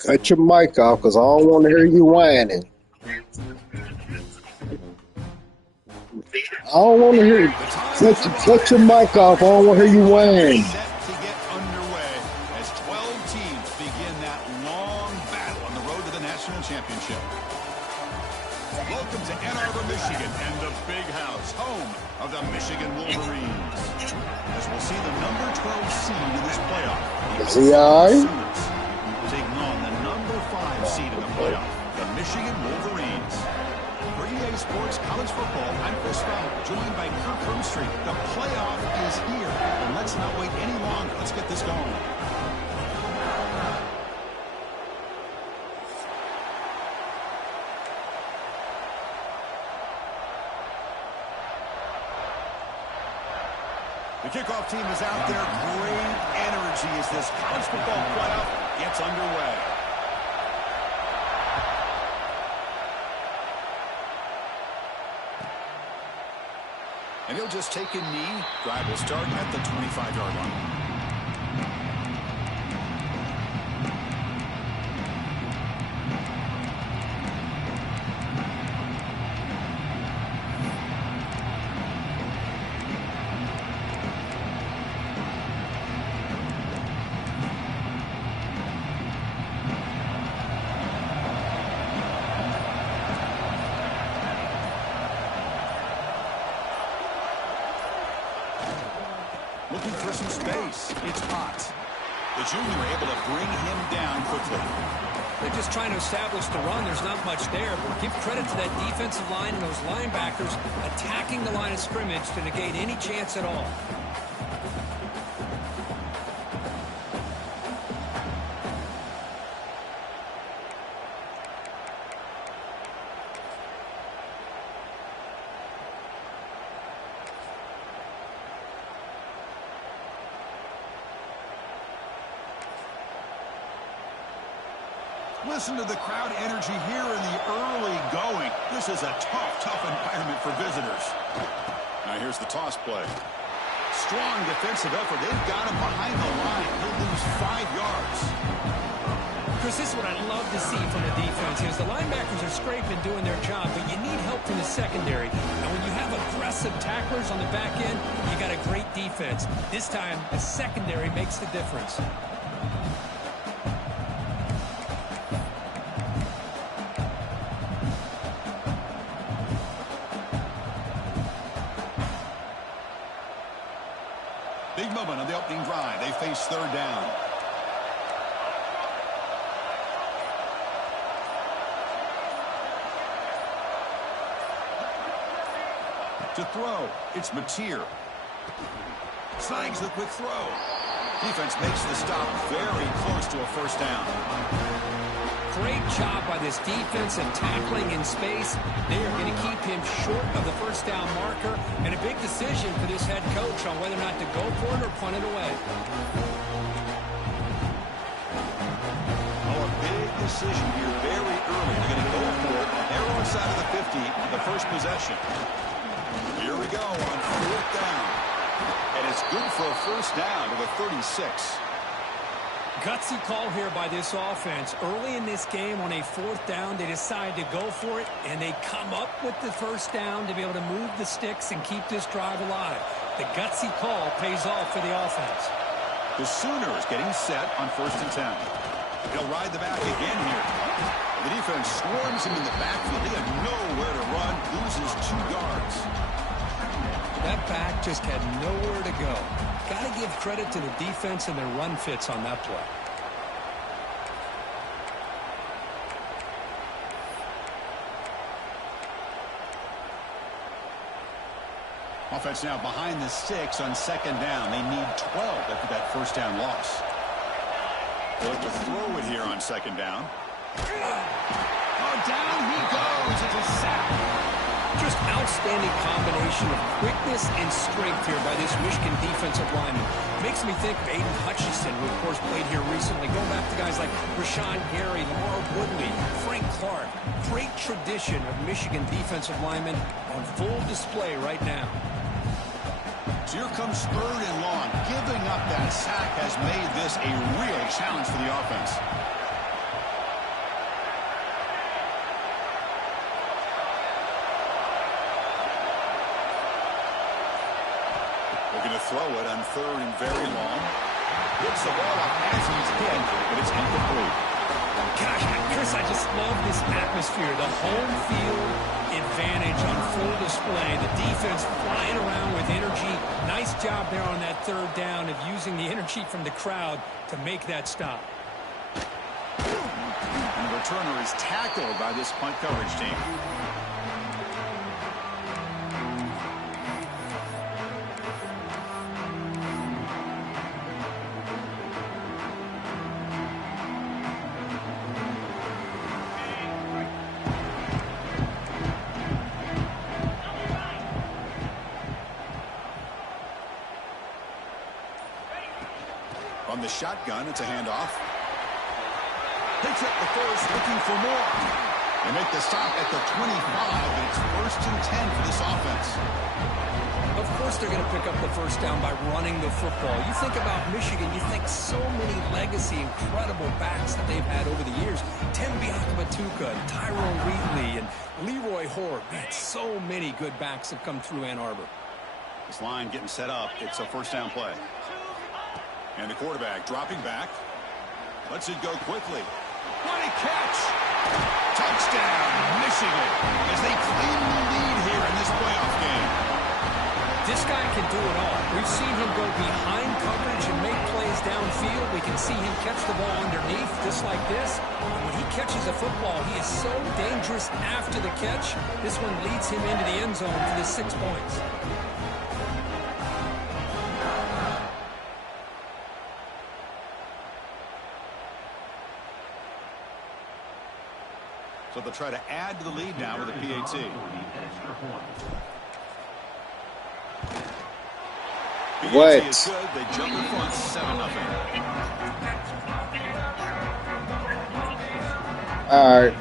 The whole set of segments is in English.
Cut your mic off because I don't want to hear you whining. I don't want to hear you. Cut your mic off. I don't want to hear you whining. Set to get underway as 12 teams begin that long battle on the road to the national championship. Welcome to Ann Arbor, Michigan, and the Big House, home of the Michigan Wolverines. As we'll see the number 12 seed in this playoff. Is he all right? Taking on the number 5 seed in the playoff, the Michigan Wolverines. For EA Sports College Football, I'm Chris Fowler, joined by Kirk Hermstreet. The playoff is here, and let's not wait any longer. Let's get this going. The kickoff team is out there. Great energy as this college football playoff gets underway. And he'll just take a knee. Drive will start at the 25-yard line. Looking for some space. It's hot. The junior able to bring him down quickly. They're just trying to establish the run. There's not much there, but give credit to that defensive line and those linebackers attacking the line of scrimmage to negate any chance at all. Listen to the crowd energy here in the early going. This is a tough environment for visitors. Now here's the toss play. Strong defensive effort. They've got him behind the line. He'll lose 5 yards. Chris, this is what I love to see from the defense. Is the linebackers are scraping doing their job, but you need help from the secondary. And when you have aggressive tacklers on the back end, you got a great defense. This time, the secondary makes the difference. Big moment on the opening drive. They face third down. To throw, it's Mateer. Snags the quick throw. Defense makes the stop very close to a first down. Great job by this defense and tackling in space. They are going to keep him short of the first down marker, and a big decision for this head coach on whether or not to go for it or punt it away. Oh, a big decision here very early. They're going to go for it on their own side of the 50 on the first possession. Here we go on fourth down. And it's good for a first down to the 36. Gutsy call here by this offense. Early in this game on a 4th down, they decide to go for it, and they come up with the 1st down to be able to move the sticks and keep this drive alive. The gutsy call pays off for the offense. The Sooners getting set on 1st and 10. He'll ride the back again here. The defense swarms him in the backfield. He had nowhere to run, loses 2 yards. That back just had nowhere to go. Got to give credit to the defense and their run fits on that play. Offense now behind the 6 on 2nd down. They need 12 after that 1st down loss. They'll have to throw it here on 2nd down. Oh, down he goes. It's a sack. Just outstanding combination of quickness and strength here by this Michigan defensive lineman. Makes me think of Aiden Hutchinson, who of course played here recently. Going back to guys like Rashawn Gary, Lamar Woodley, Frank Clark. Great tradition of Michigan defensive linemen on full display right now. So here comes 3rd and long. Giving up that sack has made this a real challenge for the offense. Going to throw it on 3rd and very long. Gets the ball off as he's hit, but it's incomplete. Gosh, Chris, I just love this atmosphere. The home field advantage on full display. The defense flying around with energy. Nice job there on that 3rd down of using the energy from the crowd to make that stop. And the returner is tackled by this punt coverage team. On the shotgun, it's a handoff. Picks up the 1st, looking for more. They make the stop at the 25, and it's 1st and 10 for this offense. Of course they're going to pick up the 1st down by running the football. You think about Michigan, you think so many legacy, incredible backs that they've had over the years. Tim Biakabatuka, Tyrone Wheatley, and Leroy Hoare. Man, so many good backs have come through Ann Arbor. This line getting set up. It's a 1st down play. And the quarterback dropping back. Lets it go quickly. What a catch! Touchdown, Michigan, as they claim the lead here in this playoff game. This guy can do it all. We've seen him go behind coverage and make plays downfield. We can see him catch the ball underneath, just like this. And when he catches a football, he is so dangerous after the catch. This one leads him into the end zone for the 6 points. So they'll try to add to the lead now with a PAT. What? PAT is good. They jump in front 7-0. All right.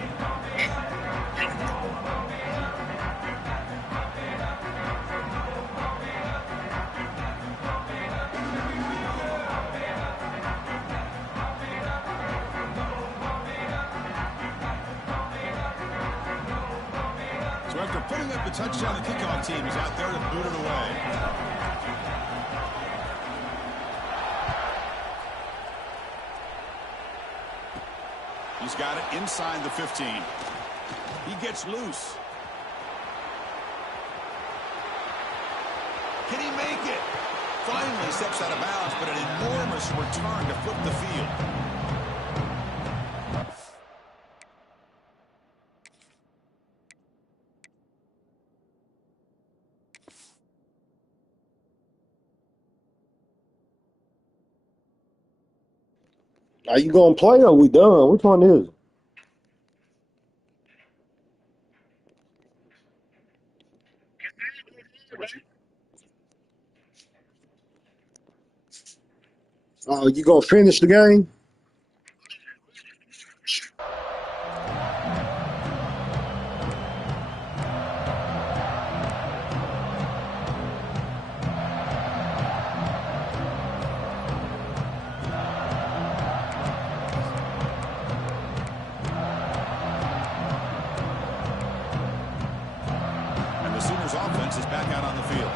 So after putting up the touchdown, the kickoff team is out there to boot it away. He's got it inside the 15. He gets loose. Can he make it? Finally steps out of bounds, but an enormous return to flip the field. Are you gonna play or are we done? Which one is it? You gonna finish the game? on the field.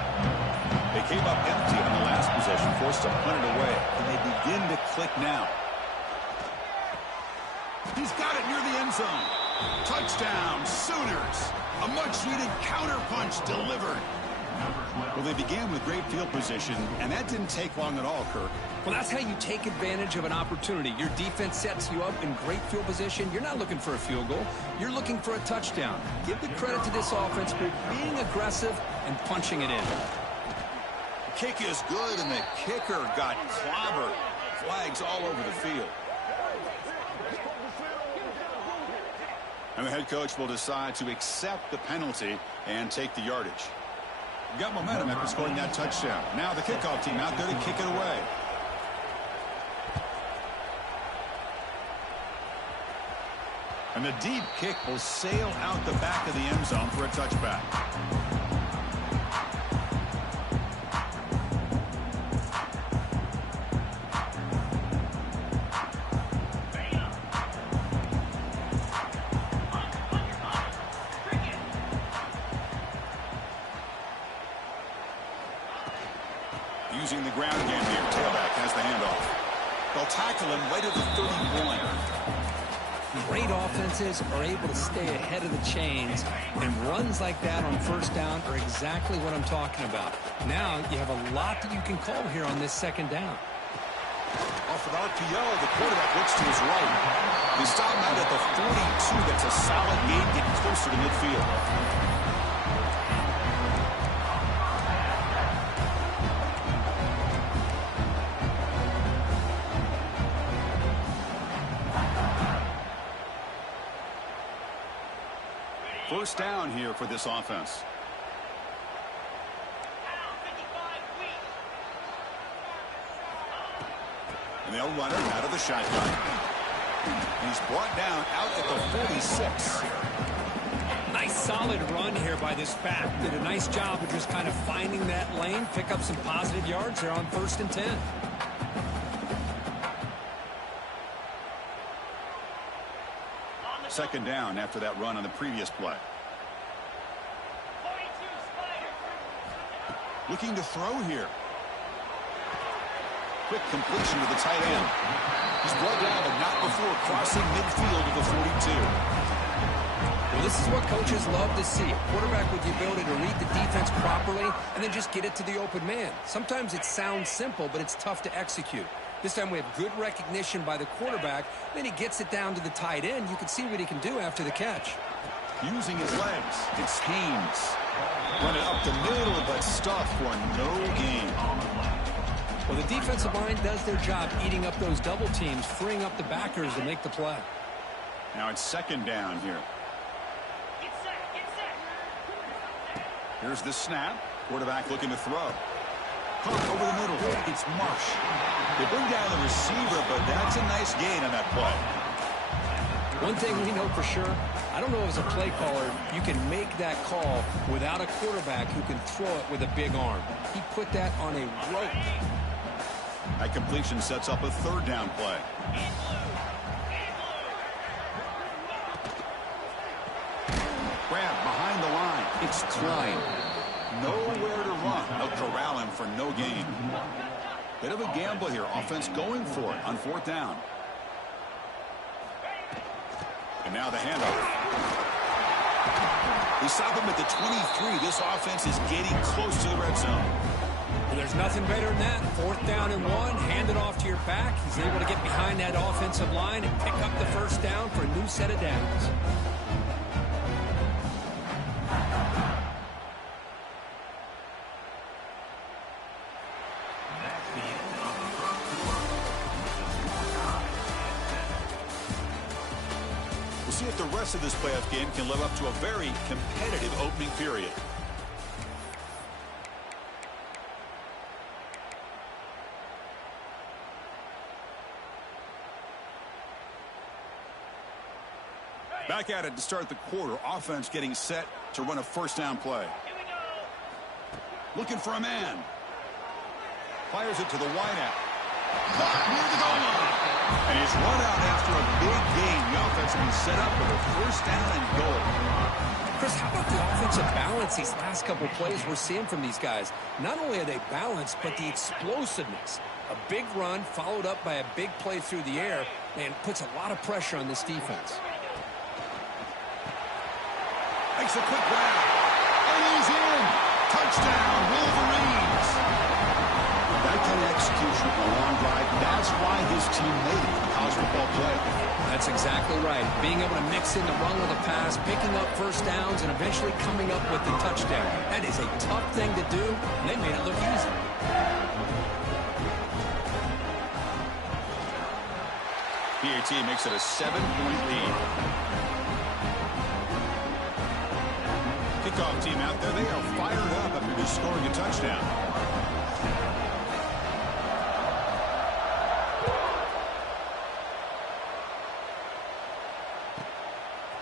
They came up empty on the last possession, forced to punt it away, and they begin to click now. He's got it near the end zone. Touchdown, Sooners. A much-needed counterpunch delivered. Well, they began with great field position, and that didn't take long at all, Kirk. Well, that's how you take advantage of an opportunity. Your defense sets you up in great field position. You're not looking for a field goal. You're looking for a touchdown. Give the credit to this offense for being aggressive and punching it in. Kick is good, and the kicker got clobbered. Flags all over the field. And the head coach will decide to accept the penalty and take the yardage. Got momentum after scoring that touchdown. Now the kickoff team out there to kick it away. And the deep kick will sail out the back of the end zone for a touchback. Using the ground game here. Tailback has the handoff. They'll tackle him right at the 31. Great offenses are able to stay ahead of the chains, and runs like that on first down are exactly what I'm talking about. Now you have a lot that you can call here on this second down. Off an RPO, the quarterback looks to his right. They stop him out at the 42. That's a solid gain, getting closer to midfield. First down here for this offense. And they'll run him out of the shotgun. He's brought down out at the 46. Nice solid run here by this back. Did a nice job of just kind of finding that lane, pick up some positive yards there on 1st and 10. Second down after that run on the previous play. Looking to throw here. Quick completion to the tight end. He's brought down, but not before crossing midfield of the 42. Well, this is what coaches love to see. A quarterback with the ability to read the defense properly and then just get it to the open man. Sometimes it sounds simple, but it's tough to execute. This time we have good recognition by the quarterback. Then he gets it down to the tight end. You can see what he can do after the catch. Using his legs, it's Haynes. Running up the middle, but stuffed for no gain. Well, the defensive line does their job eating up those double teams, freeing up the backers to make the play. Now it's second down here. Here's the snap. Quarterback looking to throw. Caught over the middle. It's Marsh. They bring down the receiver, but that's a nice gain on that play. One thing we know for sure, I don't know as a play caller, you can make that call without a quarterback who can throw it with a big arm. He put that on a rope. That completion sets up a third down play. Grab behind the line. It's Klein. Nowhere to run. They'll corral him for no gain. Bit of a gamble here. Offense going for it on 4th down. And now the handoff. They stop him at the 23. This offense is getting close to the red zone. Well, there's nothing better than that. 4th down and 1. Hand it off to your back. He's able to get behind that offensive line and pick up the first down for a new set of downs. See if the rest of this playoff game can live up to a very competitive opening period. Back at it to start the quarter. Offense getting set to run a first down play. Looking for a man. Fires it to the wideout. Caught near the goal line. And he's run out after a big gain. The offense will be set up with a first down and goal. Chris, how about the offensive balance these last couple plays we're seeing from these guys? Not only are they balanced, but the explosiveness. A big run followed up by a big play through the air, and puts a lot of pressure on this defense. Makes a quick grab. And he's in. Touchdown, Wolverines. That kind of execution on a long drive, that's why his team made it for college football play. That's exactly right. Being able to mix in the run with a pass, picking up first downs, and eventually coming up with the touchdown. That is a tough thing to do, and they made it look easy. PAT makes it a 7-point lead. Kickoff team out there, they are fired up after just scoring a touchdown.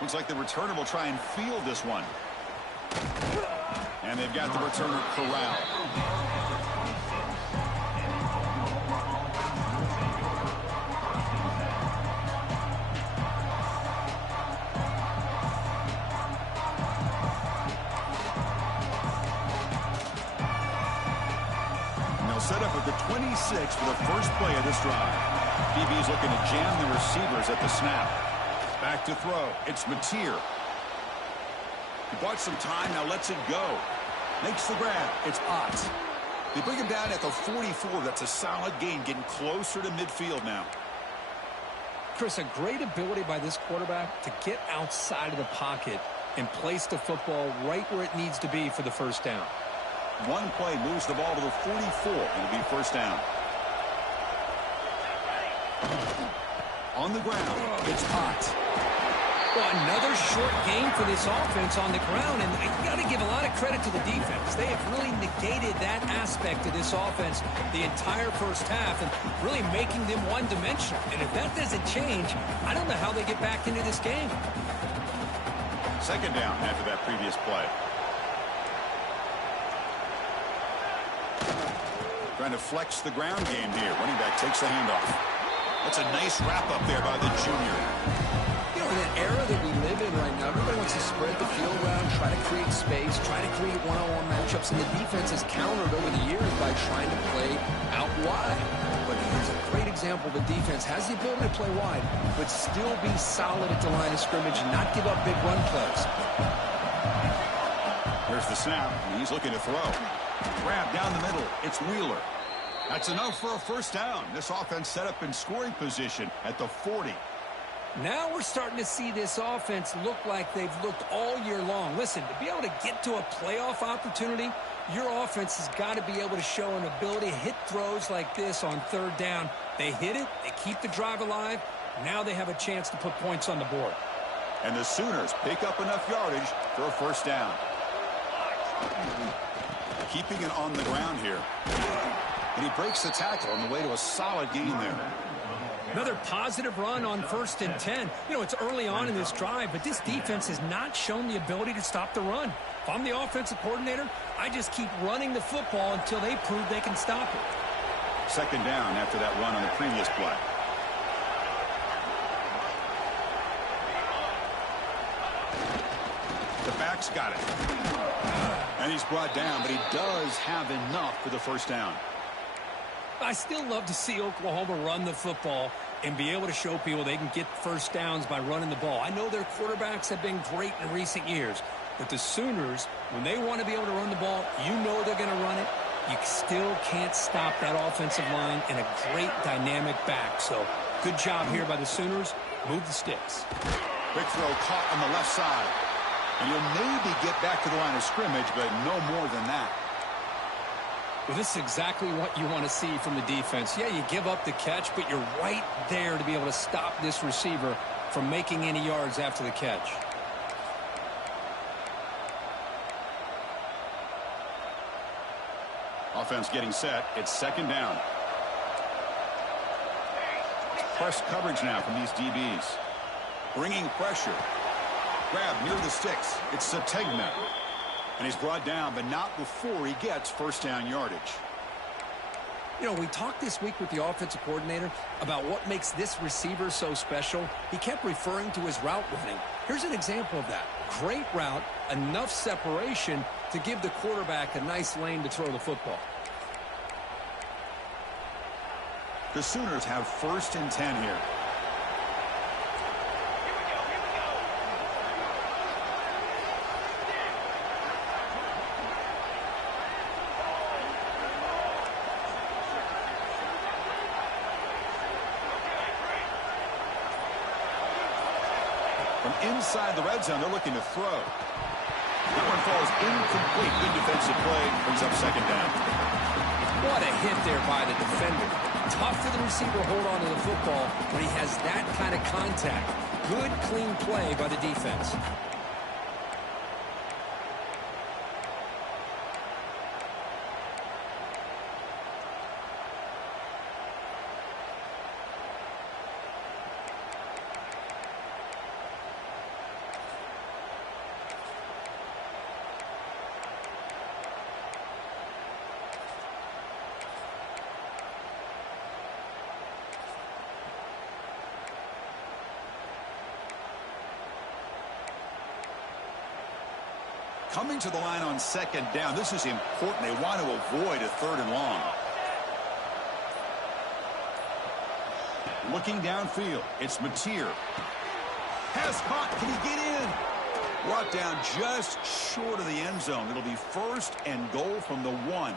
Looks like the returner will try and field this one. And they've got the returner corralled. Set up at the 26 for the first play of this drive. DB's looking to jam the receivers at the snap. Back to throw. It's Mateer. He bought some time, now lets it go. Makes the grab. It's Ott. They bring him down at the 44. That's a solid gain, getting closer to midfield now. Chris, a great ability by this quarterback to get outside of the pocket and place the football right where it needs to be for the first down. One play moves the ball to the 44. It'll be first down. On the ground, it's Ott. Well, another short gain for this offense on the ground, and you got to give a lot of credit to the defense. They have really negated that aspect of this offense the entire first half and really making them one-dimensional. And if that doesn't change, I don't know how they get back into this game. Second down after that previous play. Trying to flex the ground game here. Running back takes the handoff. That's a nice wrap up there by the junior. You know, in an era that we live in right now, everybody wants to spread the field around, try to create space, try to create one-on-one matchups, and the defense has countered over the years by trying to play out wide. But here's a great example. The defense has the ability to play wide, but still be solid at the line of scrimmage and not give up big run plays. Here's the snap, and he's looking to throw. Grab down the middle. It's Wheeler. That's enough for a first down. This offense set up in scoring position at the 40. Now we're starting to see this offense look like they've looked all year long. Listen, to be able to get to a playoff opportunity, your offense has got to be able to show an ability to hit throws like this on third down. They hit it. They keep the drive alive. Now they have a chance to put points on the board. And the Sooners pick up enough yardage for a first down. Keeping it on the ground here. And he breaks the tackle on the way to a solid gain there. Another positive run on 1st and 10. You know, it's early on in this drive, but this defense has not shown the ability to stop the run. If I'm the offensive coordinator, I just keep running the football until they prove they can stop it. Second down after that run on the previous play. The back's got it. And he's brought down, but he does have enough for the first down. I still love to see Oklahoma run the football and be able to show people they can get first downs by running the ball. I know their quarterbacks have been great in recent years, but the Sooners, when they want to be able to run the ball, you know they're going to run it. You still can't stop that offensive line and a great dynamic back. So good job here by the Sooners. Move the sticks. Big throw caught on the left side. And you'll maybe get back to the line of scrimmage, but no more than that. Well, this is exactly what you want to see from the defense. Yeah, you give up the catch, but you're right there to be able to stop this receiver from making any yards after the catch. Offense getting set. It's second down. Press coverage now from these DBs. Bringing pressure. Grab near the sticks. It's Sategna. And he's brought down, but not before he gets first down yardage. You know, we talked this week with the offensive coordinator about what makes this receiver so special. He kept referring to his route running. Here's an example of that. Great route, enough separation to give the quarterback a nice lane to throw the football. The Sooners have 1st and 10 here. From inside the red zone, they're looking to throw. That one falls incomplete. Good defensive play. Brings up 2nd down. What a hit there by the defender. Tough for the receiver to hold on to the football when he has that kind of contact. Good, clean play by the defense. Coming to the line on 2nd down. This is important. They want to avoid a 3rd and long. Looking downfield. It's Mateer. Has caught. Can he get in? Brought down just short of the end zone. It'll be 1st and goal from the 1.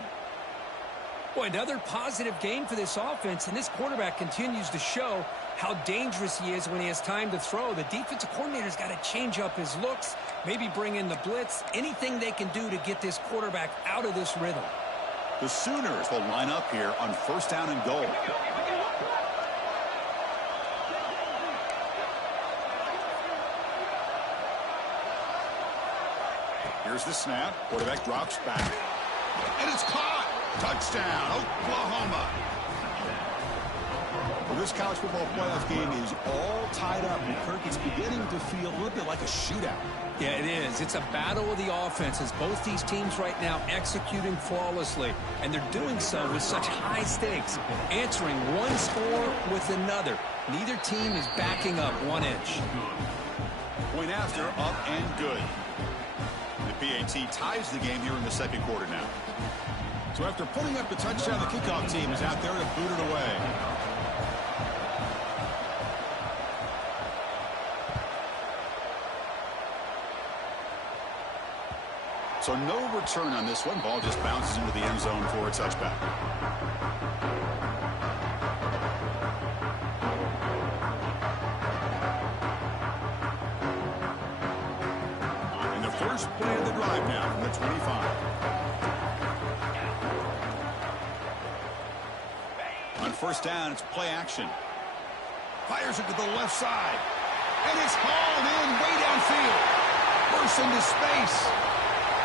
Boy, another positive game for this offense, and this quarterback continues to show how dangerous he is when he has time to throw. The defensive coordinator's got to change up his looks, maybe bring in the blitz, anything they can do to get this quarterback out of this rhythm. The Sooners will line up here on 1st down and goal. Here's the snap. Quarterback drops back. And it's caught. Touchdown, Oklahoma. Well, this college football playoff game is all tied up. And Kirk, it's beginning to feel a little bit like a shootout. Yeah, it is. It's a battle of the offenses. Both these teams right now executing flawlessly. And they're doing so with such high stakes. Answering one score with another. Neither team is backing up 1 inch. Point after, up and good. The PAT ties the game here in the 2nd quarter now. So after putting up the touchdown, the kickoff team is out there to boot it away. So no return on this one. Ball just bounces into the end zone for a touchback. And the first play of the drive now from the 25. On 1st down, it's play action. Fires it to the left side. And it's hauled in way downfield. Bursts into space.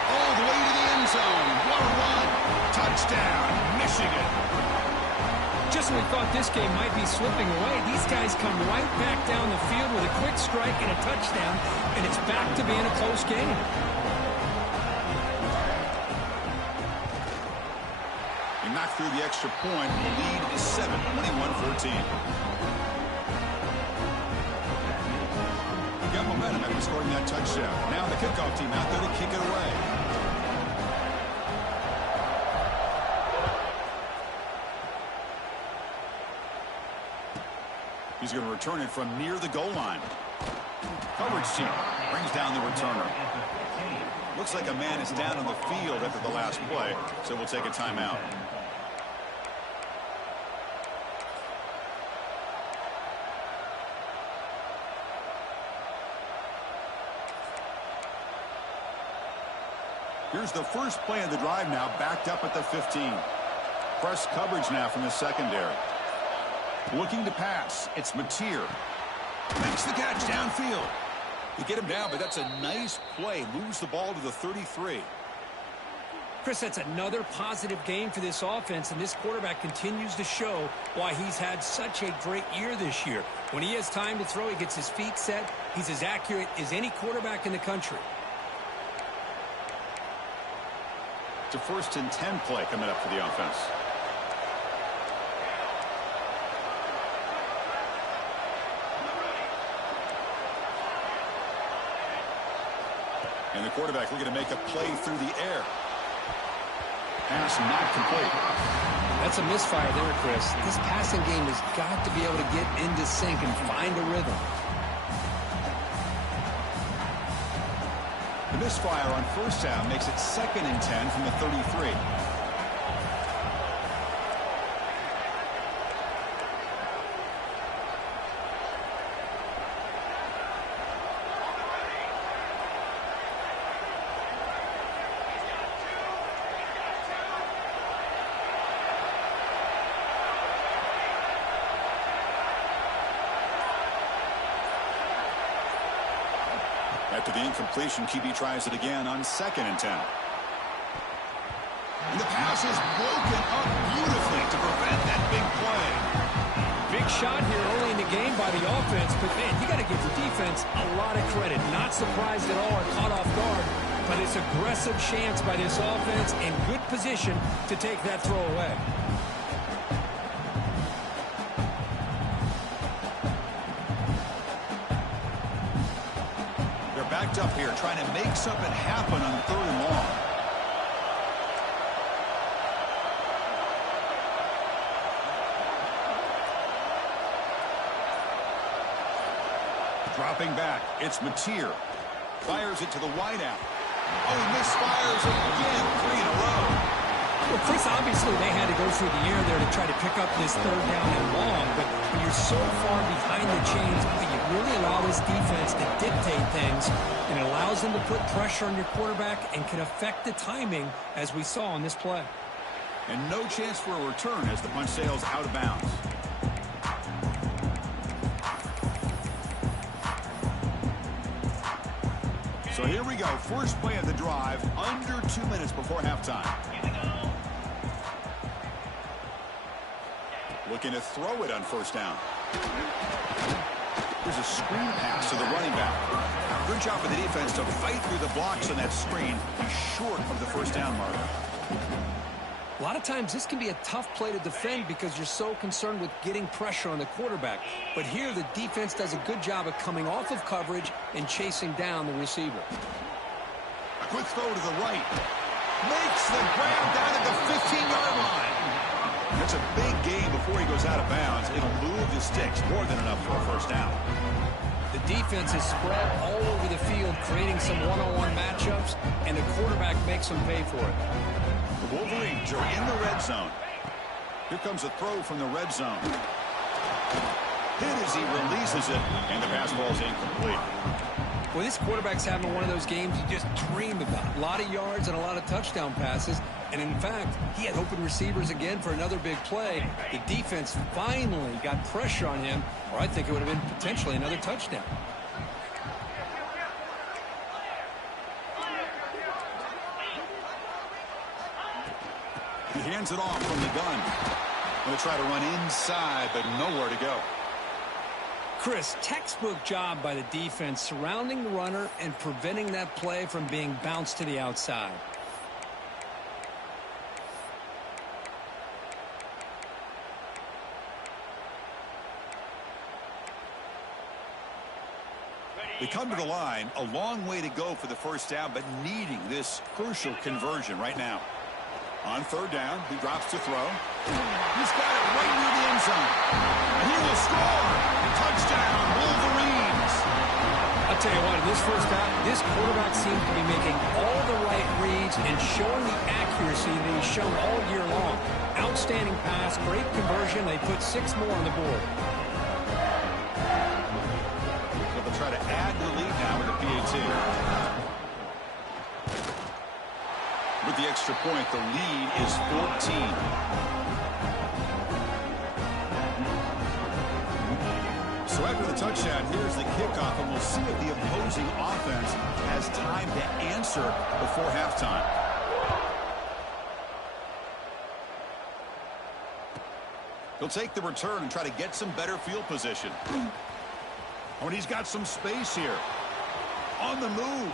All the way to the end zone. What a run. Touchdown, Michigan. Just when we thought this game might be slipping away, these guys come right back down the field with a quick strike and a touchdown, and it's back to being a close game. Knocked through the extra point. The lead is 7, 21-14. Got momentum after scoring that touchdown. Now the kickoff team out there to kick it away. He's going to return it from near the goal line. Coverage team brings down the returner. Looks like a man is down on the field after the last play, so we'll take a timeout. Here's the first play of the drive now, backed up at the 15. Press coverage now from the secondary. Looking to pass. It's Mateer. Makes the catch downfield. They get him down, but that's a nice play. Moves the ball to the 33. Chris, that's another positive game for this offense, and this quarterback continues to show why he's had such a great year this year. When he has time to throw, he gets his feet set. He's as accurate as any quarterback in the country. It's a 1st and 10 play coming up for the offense. And the quarterback looking to make a play through the air. Pass not complete. That's a misfire there, Chris. This passing game has got to be able to get into sync and find a rhythm. The misfire on first down makes it 2nd and 10 from the 33. After the incompletion, QB tries it again on 2nd and 10. And the pass is broken up beautifully to prevent that big play. Big shot here early in the game by the offense, but man, you got to give the defense a lot of credit. Not surprised at all or caught off guard, but it's aggressive chance by this offense in good position to take that throw away. Backed up here, trying to make something happen on 3rd and long. Dropping back, it's Mateer. Fires it to the wideout. Oh, he misfires again, 3 in a row. Well, Chris, obviously they had to go through the air there to try to pick up this 3rd down and long, but when you're so far behind the chains, you really allow this defense to dictate things, and it allows them to put pressure on your quarterback and can affect the timing, as we saw on this play. And no chance for a return as the punt sails out of bounds. So here we go, first play of the drive, under 2 minutes before halftime. Looking to throw it on first down. There's a screen pass to the running back. Good job for the defense to fight through the blocks on that screen. He's short of the first down mark. A lot of times this can be a tough play to defend because you're so concerned with getting pressure on the quarterback. But here the defense does a good job of coming off of coverage and chasing down the receiver. A quick throw to the right. Makes the grab down at the 15-yard line. That's a big gain before he goes out of bounds. It'll move the sticks more than enough for a first down. The defense is spread all over the field, creating some one-on-one matchups, and the quarterback makes them pay for it. The Wolverines are in the red zone. Here comes a throw from the red zone. Hit as he releases it, and the pass ball is incomplete. Well, this quarterback's having one of those games you just dream about. A lot of yards and a lot of touchdown passes. And in fact, he had open receivers again for another big play. The defense finally got pressure on him, or I think it would have been potentially another touchdown. He hands it off from the gun. Going to try to run inside, but nowhere to go. Chris, textbook job by the defense surrounding the runner and preventing that play from being bounced to the outside. They come to the line, a long way to go for the first down, but needing this crucial conversion right now. On 3rd down, he drops to throw. He's got it right near the end zone. And he will score. Touchdown, Wolverines. I'll tell you what, in this first half, this quarterback seems to be making all the right reads and showing the accuracy that he's shown all year long. Outstanding pass, great conversion. They put 6 more on the board. So they'll try to add to the lead now with a PAT. With the extra point, the lead is 14. So after the touchdown, here's the kickoff, and we'll see if the opposing offense has time to answer before halftime. He'll take the return and try to get some better field position. Oh, and he's got some space here. On the move.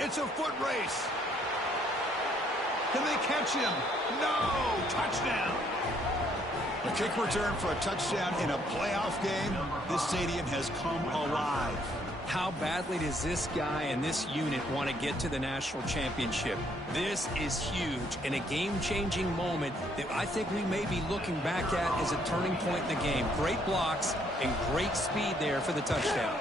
It's a foot race. Can they catch him? No! Touchdown! A kick return for a touchdown in a playoff game. This stadium has come alive. How badly does this guy and this unit want to get to the national championship? This is huge and a game-changing moment that I think we may be looking back at as a turning point in the game. Great blocks and great speed there for the touchdown.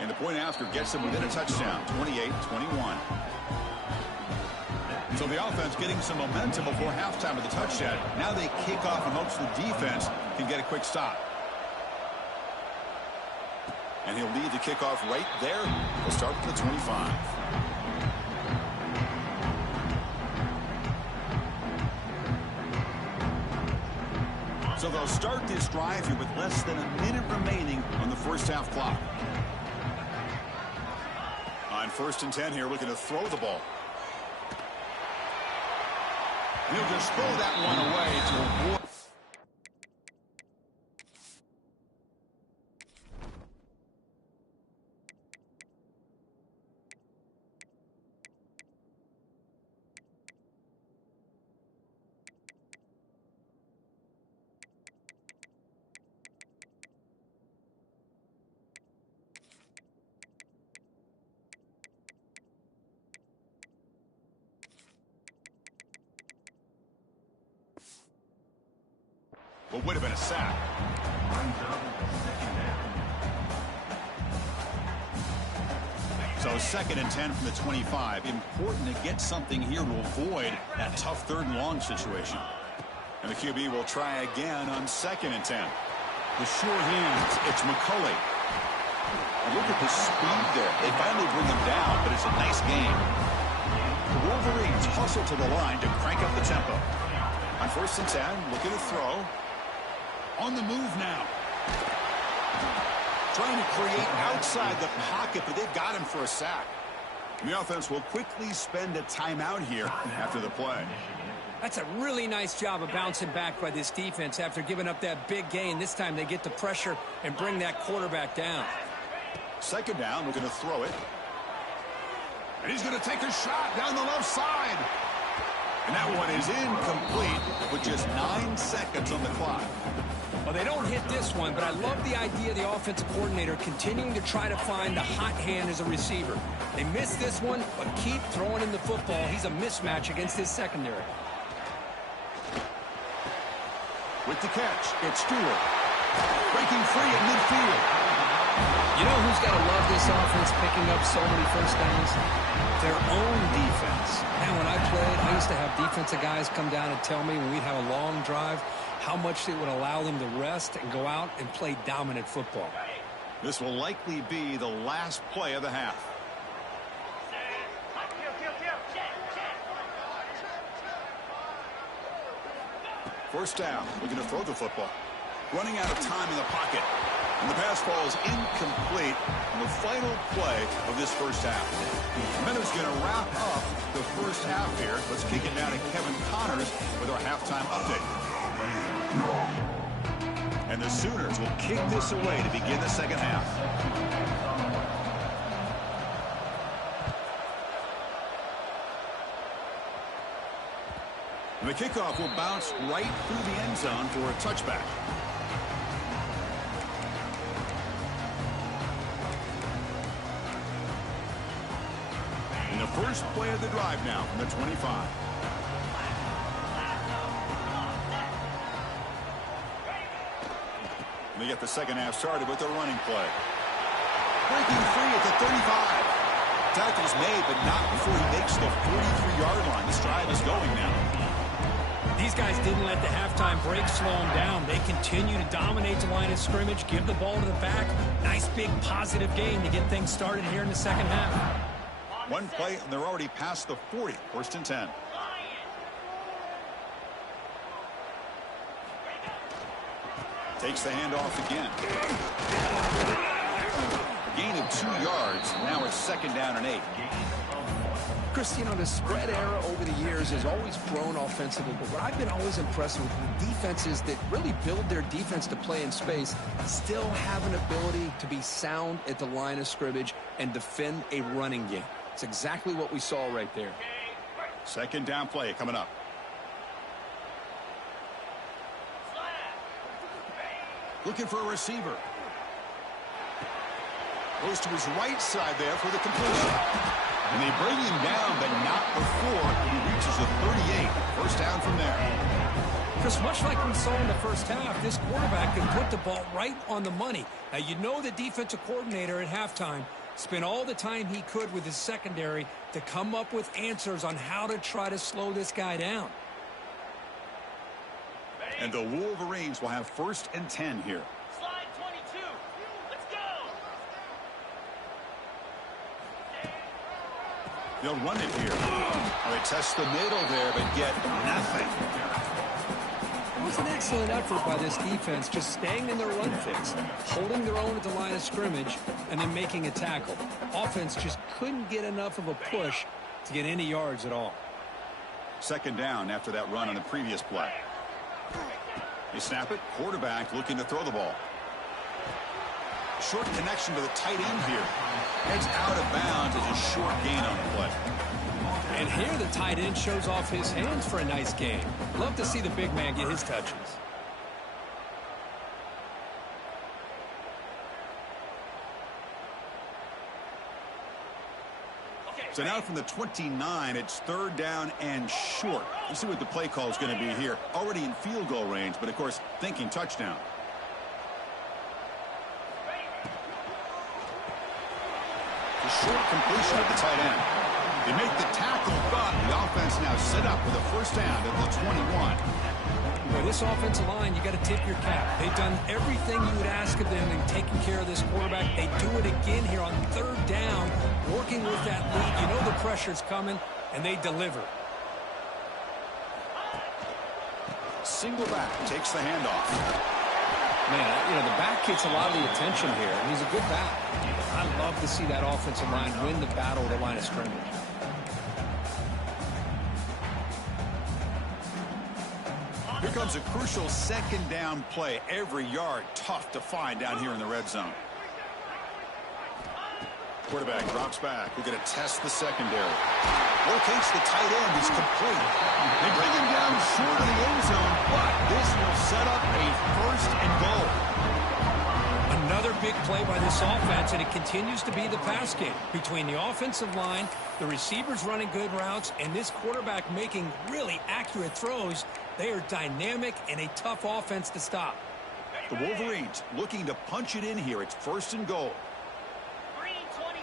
And the point after gets them within a touchdown, 28-21. So the offense getting some momentum before halftime with the touchdown. Now they kick off in hopes the defense can get a quick stop. And he'll lead the kickoff right there. They'll start with the 25. So they'll start this drive here with less than a minute remaining on the first half clock. On 1st and 10 here, looking to throw the ball. He'll just throw that one away to avoid. What would have been a sack. So 2nd and 10 from the 25. Important to get something here to avoid that tough 3rd and long situation. And the QB will try again on 2nd and 10. The sure hands, it's McCulley. And look at the speed there. They finally bring him down, but it's a nice game. The Wolverines hustle to the line to crank up the tempo. On 1st and 10, looking to throw. On the move now. Trying to create outside the pocket, but they've got him for a sack. The offense will quickly spend a timeout here after the play. That's a really nice job of bouncing back by this defense after giving up that big gain. This time they get the pressure and bring that quarterback down. 2nd down, looking to throw it. And he's going to take a shot down the left side. And that one is incomplete with just 9 seconds on the clock. Well, they don't hit this one, but I love the idea of the offensive coordinator continuing to try to find the hot hand as a receiver. They missed this one, but keep throwing him the football. He's a mismatch against his secondary. With the catch, it's Stewart. Breaking free at midfield. You know who's got to love this offense picking up so many first downs? Their own defense. Now, when I played, I used to have defensive guys come down and tell me when we'd have a long drive how much it would allow them to rest and go out and play dominant football. This will likely be the last play of the half. First down, looking to throw the football. Running out of time in the pocket. And the pass falls incomplete on the final play of this first half. Minute's going to wrap up the first half here. Let's kick it down to Kevin Connors with our halftime update. And the Sooners will kick this away to begin the second half. And the kickoff will bounce right through the end zone for a touchback. And the first play of the drive now from the 25. And they get the second half started with a running play. Breaking free at the 35. Tackle's made, but not before he makes the 43-yard line. This drive is going now. These guys didn't let the halftime break slow them down. They continue to dominate the line of scrimmage, give the ball to the back. Nice big positive gain to get things started here in the second half. One play, and they're already past the 40. 1st and 10. Takes the handoff again. Gain of 2 yards. Now it's 2nd down and 8. Chris, you know, the spread era over the years has always grown offensively, but what I've been always impressed with defenses that really build their defense to play in space still have an ability to be sound at the line of scrimmage and defend a running game. It's exactly what we saw right there. 2nd down play coming up. Looking for a receiver. Goes to his right side there for the completion. And they bring him down, but not before he reaches the 38. First down from there. Chris, much like we saw in the first half, this quarterback can put the ball right on the money. Now, you know the defensive coordinator at halftime spent all the time he could with his secondary to come up with answers on how to try to slow this guy down. And the Wolverines will have 1st and 10 here. Slide 22. Let's go. They'll run it here. They test the middle there, but get nothing. It was an excellent effort by this defense, just staying in their run fix, holding their own at the line of scrimmage, and then making a tackle. Offense just couldn't get enough of a push to get any yards at all. 2nd down after that run on the previous play. They snap it. Quarterback looking to throw the ball. Short connection to the tight end here. Heads out of bounds as a short gain on the play. And here the tight end shows off his hands for a nice game. Love to see the big man get his touches. So now from the 29, it's 3rd down and short. Let's see what the play call is going to be here. Already in field goal range, but of course thinking touchdown. The short completion of the tight end. They make the tackle, but the offense now set up with a 1st down at the 21. Boy, this offensive line, you got to tip your cap. They've done everything you would ask of them in taking care of this quarterback. They do it again here on 3rd down, working with that lead. You know the pressure's coming, and they deliver. Single back takes the handoff. Man, you know, the back gets a lot of the attention here, and he's a good back. I love to see that offensive line win the battle at the line of scrimmage. Here comes a crucial 2nd down play. Every yard tough to find down here in the red zone. Quarterback drops back. We're going to test the secondary. Locates the tight end. He's complete. They bring him down short of the end zone, but this will set up a 1st and goal. Another big play by this offense, and it continues to be the pass game. Between the offensive line, the receivers running good routes, and this quarterback making really accurate throws, they are dynamic and a tough offense to stop. The Wolverines looking to punch it in here. It's 1st and goal. Green 25.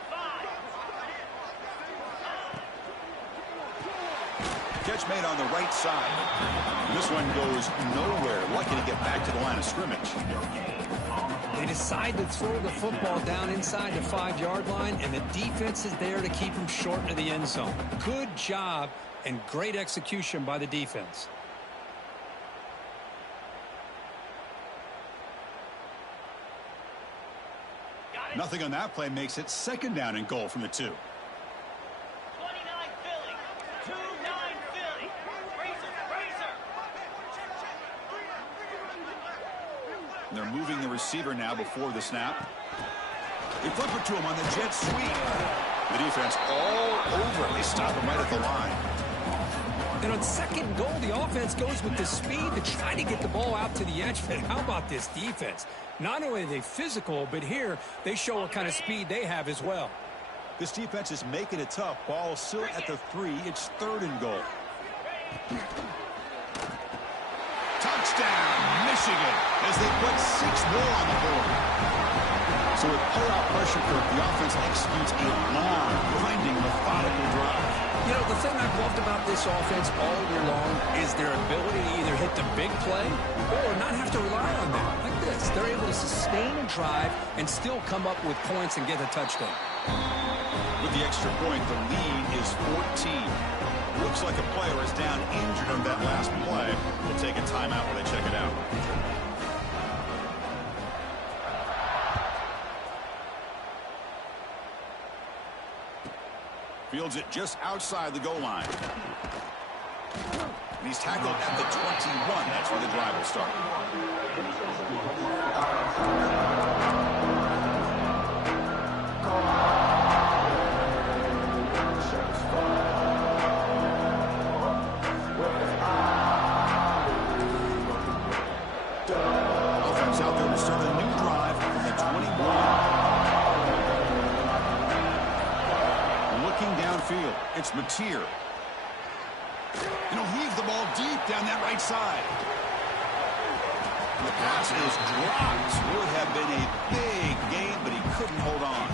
Catch made on the right side. This one goes nowhere. Lucky to get back to the line of scrimmage. They decide to throw the football down inside the 5-yard line, and the defense is there to keep them short of the end zone. Good job and great execution by the defense. Nothing on that play makes it 2nd down and goal from the 2. 29 Philly. 2-9 Philly. Razor. And they're moving the receiver now before the snap. They flip it to him on the jet sweep. The defense all over it. They stop him right at the line. And on 2nd goal, the offense goes with the speed to try to get the ball out to the edge. But how about this defense? Not only are they physical, but here they show what kind of speed they have as well. This defense is making it tough. Ball still at the 3. It's 3rd and goal. Touchdown, Michigan, as they put 6 more on the board. So with pull-out pressure, the offense executes a long, grinding, methodical drive. You know, the thing I've loved about this offense all year long is their ability to either hit the big play or not have to rely on them. Like this, they're able to sustain a drive and still come up with points and get a touchdown. With the extra point, the lead is 14. Looks like a player is down injured on that last play. We'll take a timeout while they check it out. Fields it just outside the goal line. And he's tackled at the 21. That's where the drive will start. Offense out there to start It's Mateer. And he'll heave the ball deep down that right side. The pass is dropped. Would have been a big gain, but he couldn't hold on.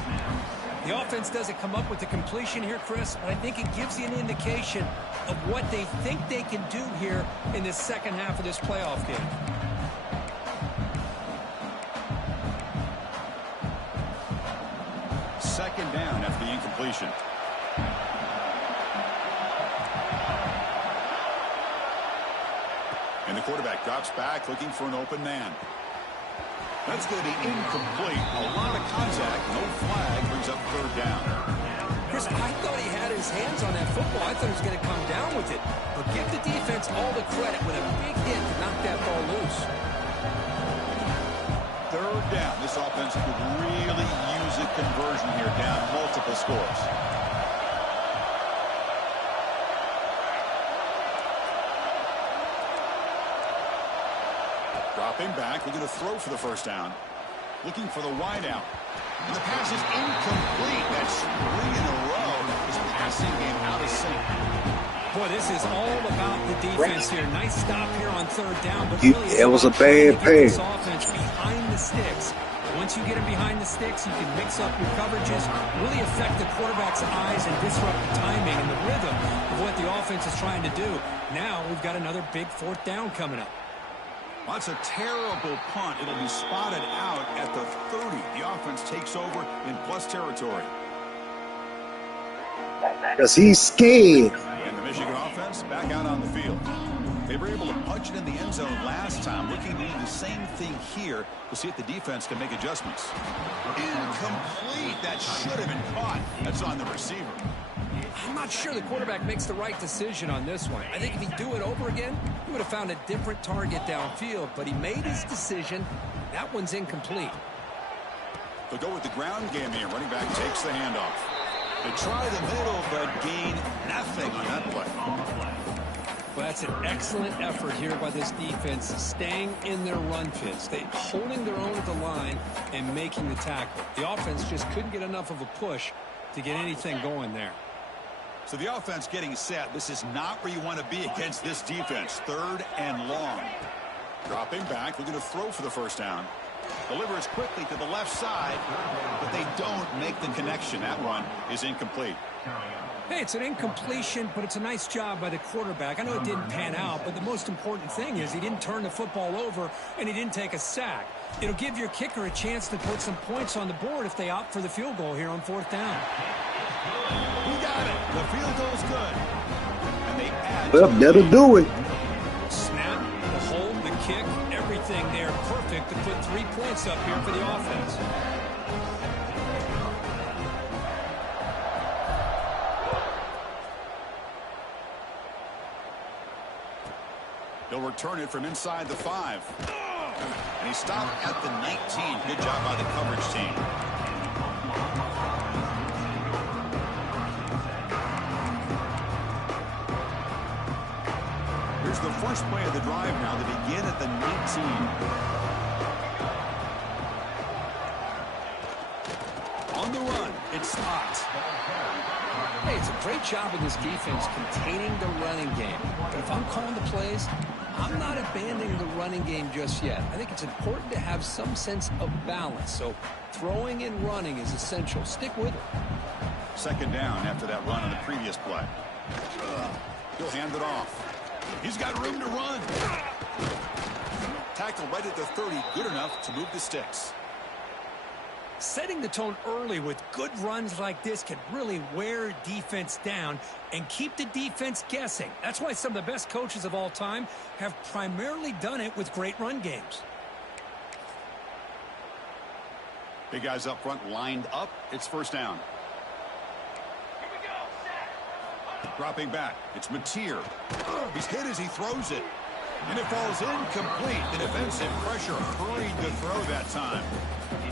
The offense doesn't come up with the completion here, Chris, but I think it gives you an indication of what they think they can do here in the second half of this playoff game. Second down after the incompletion. And the quarterback drops back looking for an open man. That's going to be incomplete. A lot of contact. No flag. Brings up third down. Chris, I thought he had his hands on that football. I thought he was going to come down with it. But give the defense all the credit with a big hit to knock that ball loose. Third down. This offense could really use a conversion here, down multiple scores. Dropping back, looking to throw for the first down. Looking for the wide out. And the pass is incomplete. That's 3 in a row. His passing game out of sync. Boy, this is all about the defense here. Nice stop here on third down, but really It was a about trying bad to get this pass. offense behind the sticks. Once you get him behind the sticks, you can mix up your coverages, really affect the quarterback's eyes and disrupt the timing and the rhythm of what the offense is trying to do. Now we've got another big fourth down coming up. Well, that's a terrible punt. It'll be spotted out at the 30. The offense takes over in plus territory. Because he's scared. And the Michigan offense back out on the field. They were able to punch it in the end zone last time. Looking to do the same thing here to see if the defense can make adjustments. Incomplete. That should have been caught. That's on the receiver. I'm not sure the quarterback makes the right decision on this one. I think if he'd do it over again, he would have found a different target downfield, but he made his decision. That one's incomplete. They'll go with the ground game here. Running back takes the handoff. They try the middle, but gain nothing on that play. Well, that's an excellent effort here by this defense, staying in their run fits. They holding their own at the line and making the tackle. The offense just couldn't get enough of a push to get anything going there. So the offense getting set. This is not where you want to be against this defense. Third and long. Dropping back, looking to throw for the first down. Delivers quickly to the left side, but they don't make the connection. That one is incomplete. Hey, it's an incompletion, but it's a nice job by the quarterback. I know it didn't pan out, but the most important thing is he didn't turn the football over and he didn't take a sack. It'll give your kicker a chance to put some points on the board if they opt for the field goal here on fourth down. He got it. The field goal's good. And they add. Well, that'll do it. Snap, the hold, the kick, everything there perfect to put 3 points up here for the offense. He'll return it from inside the 5. And he stopped at the 19. Good job by the coverage team. Here's the first play of the drive now. They begin at the 19. On the run, it's Scott. Hey, it's a great job of this defense containing the running game. But if I'm calling the plays, I'm not abandoning the running game just yet. I think it's important to have some sense of balance. So throwing and running is essential. Stick with it. Second down after that run on the previous play. He'll hand it off. He's got room to run. Tackle right at the 30. Good enough to move the sticks. Setting the tone early with good runs like this can really wear defense down and keep the defense guessing. That's why some of the best coaches of all time have primarily done it with great run games. Big guys up front lined up. It's first down. Here we go. Set. Dropping back. It's Mateer. He's hit as he throws it. And it falls incomplete. The defensive pressure hurried to throw that time.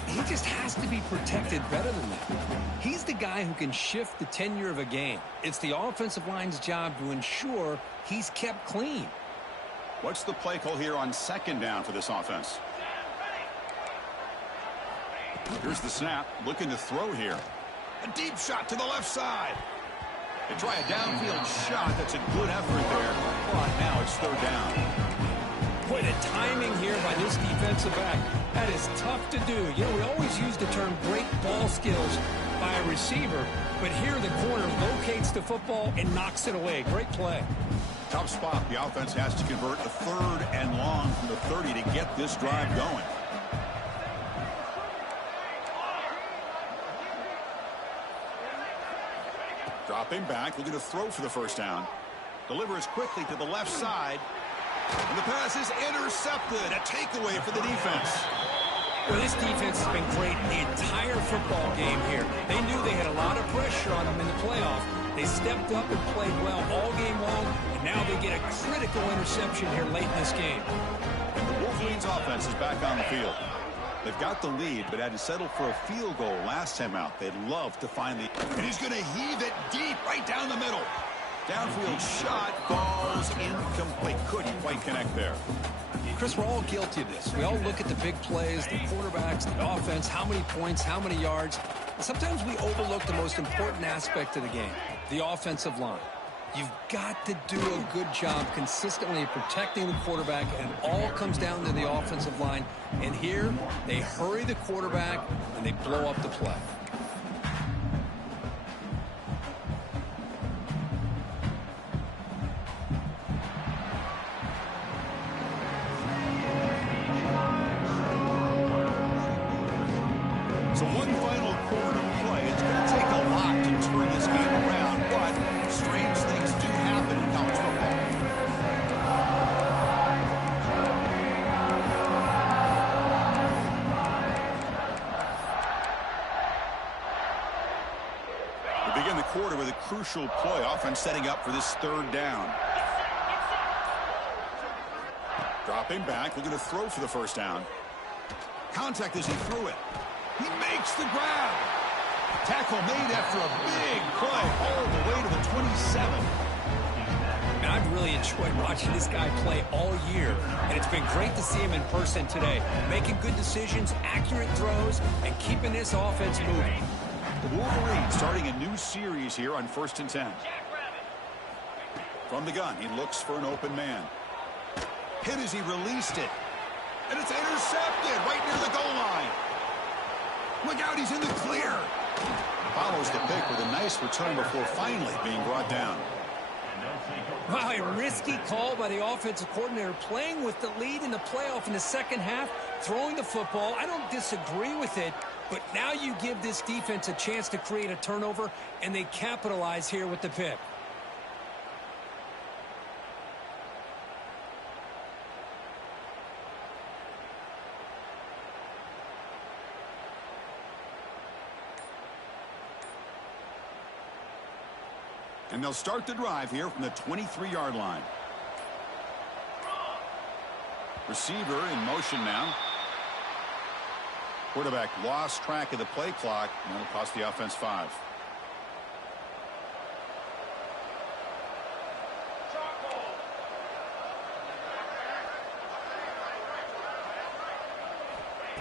He just has to be protected better than that. He's the guy who can shift the tenure of a game. It's the offensive line's job to ensure he's kept clean. What's the play call here on second down for this offense? Here's the snap. Looking to throw here. A deep shot to the left side. They try a downfield shot. That's a good effort there. But now it's third down. Boy, the timing here by this defensive back, that is tough to do. You know, we always use the term great ball skills by a receiver, but here the corner locates the football and knocks it away. Great play. Tough spot. The offense has to convert a 3rd and long from the 30 to get this drive going. Dropping back, looking to throw for the first down. Delivers quickly to the left side. And the pass is intercepted. A takeaway for the defense. Well, this defense has been great the entire football game here. They knew they had a lot of pressure on them in the playoff. They stepped up and played well all game long, and now they get a critical interception here late in this game. And the Wolverines offense is back on the field. They've got the lead, but had to settle for a field goal last time out. They'd love to find the... And he's going to heave it deep right down the middle. Downfield shot falls incomplete. Couldn't quite connect there. Chris, we're all guilty of this. We all look at the big plays, the quarterbacks, the offense, how many points, how many yards. And sometimes we overlook the most important aspect of the game, the offensive line. You've got to do a good job consistently protecting the quarterback, and it all comes down to the offensive line. And here, they hurry the quarterback, and they blow up the play. So one final quarter play. It's going to take a lot to turn this game around, but strange things do happen in college football. We begin the quarter with a crucial play. Offense setting up for this 3rd down. Dropping back, looking to throw for the first down. Contact as he threw it. He makes the grab. Tackle made after a big play all the way to the 27. And I've really enjoyed watching this guy play all year, and it's been great to see him in person today, making good decisions, accurate throws, and keeping this offense moving. The Wolverines starting a new series here on 1st and 10. From the gun, he looks for an open man. Hit as he released it. And it's intercepted right near the goal line. Look out, he's in the clear. Follows the pick with a nice return before finally being brought down. Wow, a risky call by the offensive coordinator, playing with the lead in the playoff in the second half, throwing the football. I don't disagree with it, but now you give this defense a chance to create a turnover, and they capitalize here with the pick. And they'll start the drive here from the 23-yard line. Receiver in motion now. Quarterback lost track of the play clock, and that'll cost the offense 5.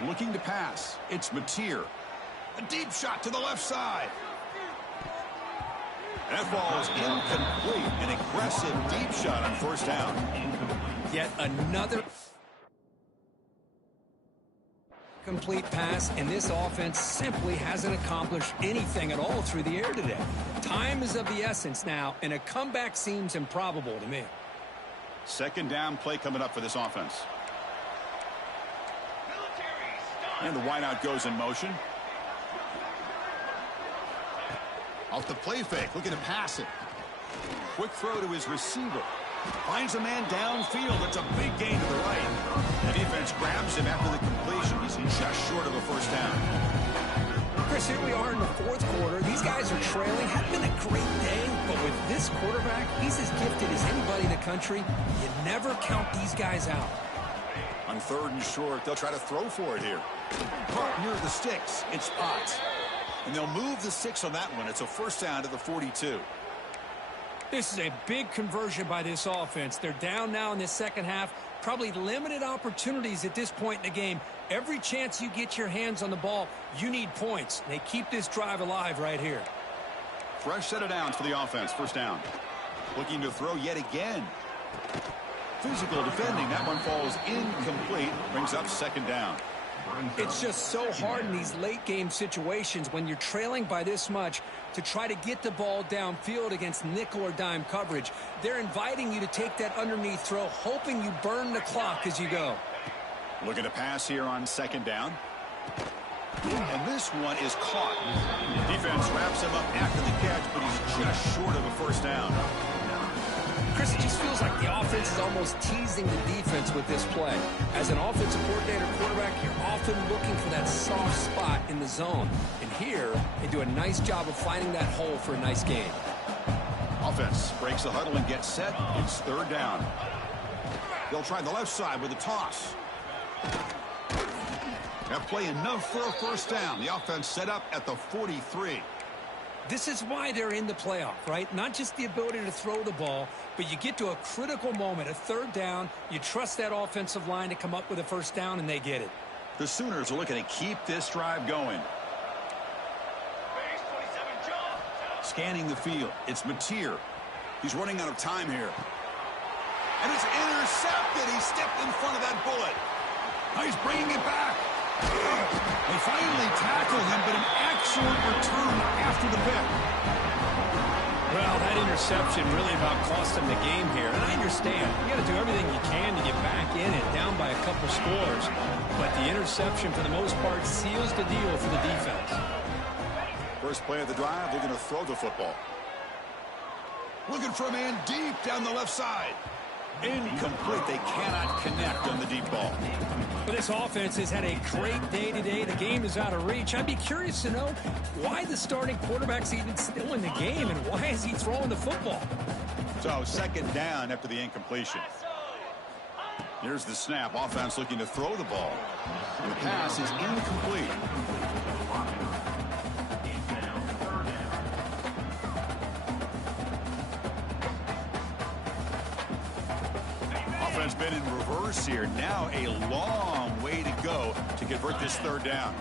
Looking to pass. It's Mateer. A deep shot to the left side. That ball is incomplete. An aggressive deep shot on first down. Yet another complete pass, and this offense simply hasn't accomplished anything at all through the air today. Time is of the essence now, and a comeback seems improbable to me. Second down play coming up for this offense. And the wideout goes in motion. Off the play fake, looking to pass it. Quick throw to his receiver. Finds a man downfield. It's a big gain to the right. The defense grabs him after the completion. He's just short of a first down. Chris, here we are in the 4th quarter. These guys are trailing. Hadn't been a great day, but with this quarterback, he's as gifted as anybody in the country. You never count these guys out. On 3rd and short, they'll try to throw for it here. Caught near the sticks. It's Potts. And they'll move the 6 on that one. It's a first down to the 42. This is a big conversion by this offense. They're down now in the second half. Probably limited opportunities at this point in the game. Every chance you get your hands on the ball, you need points. They keep this drive alive right here. Fresh set of downs for the offense. First down. Looking to throw yet again. Physical defending. That one falls incomplete. Brings up second down. It's just so hard in these late game situations when you're trailing by this much to try to get the ball downfield against nickel or dime coverage. They're inviting you to take that underneath throw, hoping you burn the clock as you go. Looking to pass here on second down. And this one is caught. Defense wraps him up after the catch, but he's just short of a first down. Chris, it just feels like the offense is almost teasing the defense with this play. As an offensive coordinator quarterback, you're often looking for that soft spot in the zone. And here, they do a nice job of finding that hole for a nice game. Offense breaks the huddle and gets set. It's third down. They'll try the left side with a toss. That play enough for a first down. The offense set up at the 43. This is why they're in the playoff, right? Not just the ability to throw the ball, but you get to a critical moment, a third down. You trust that offensive line to come up with a first down, and they get it. The Sooners are looking to keep this drive going. Base 27, jump. Scanning the field. It's Mateer. He's running out of time here. And it's intercepted. He stepped in front of that bullet. Now he's bringing it back. They finally tackle him, but an excellent return after the pick. Well, that interception really about cost them the game here. And I understand. You got to do everything you can to get back in it, down by a couple scores. But the interception, for the most part, seals the deal for the defense. First play of the drive, they're going to throw the football. Looking for a man deep down the left side. Incomplete. They cannot connect on the deep ball. But this offense has had a great day today. The game is out of reach. I'd be curious to know why the starting quarterback's even still in the game and why is he throwing the football? So second down after the incompletion. Here's the snap. Offense looking to throw the ball. And the pass is incomplete. Offense been in reverse here. Now a long way to go to convert this third down.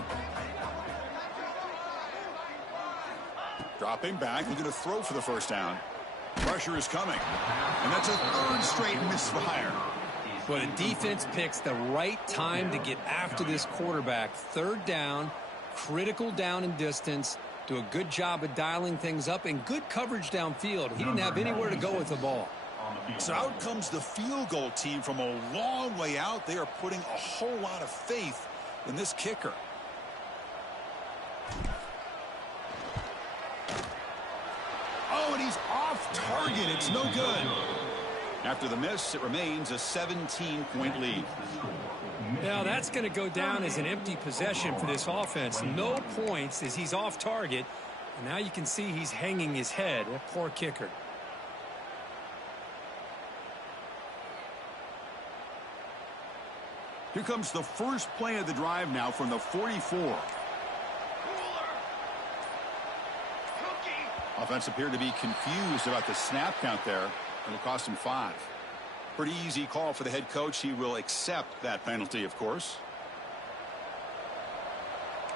Dropping back, looking to throw for the first down. Pressure is coming. And that's a third straight misfire. Well, the defense picks the right time to get after this quarterback. Third down, critical down and distance. Do a good job of dialing things up and good coverage downfield. He didn't have anywhere to go with the ball. So out comes the field goal team from a long way out. They are putting a whole lot of faith in this kicker. Oh, and he's off target. It's no good. After the miss, it remains a 17-point lead. Now that's going to go down as an empty possession for this offense. No points as he's off target. And now you can see he's hanging his head. A poor kicker. Here comes the first play of the drive now from the 44. Offense appeared to be confused about the snap count there. It'll cost him 5. Pretty easy call for the head coach. He will accept that penalty, of course.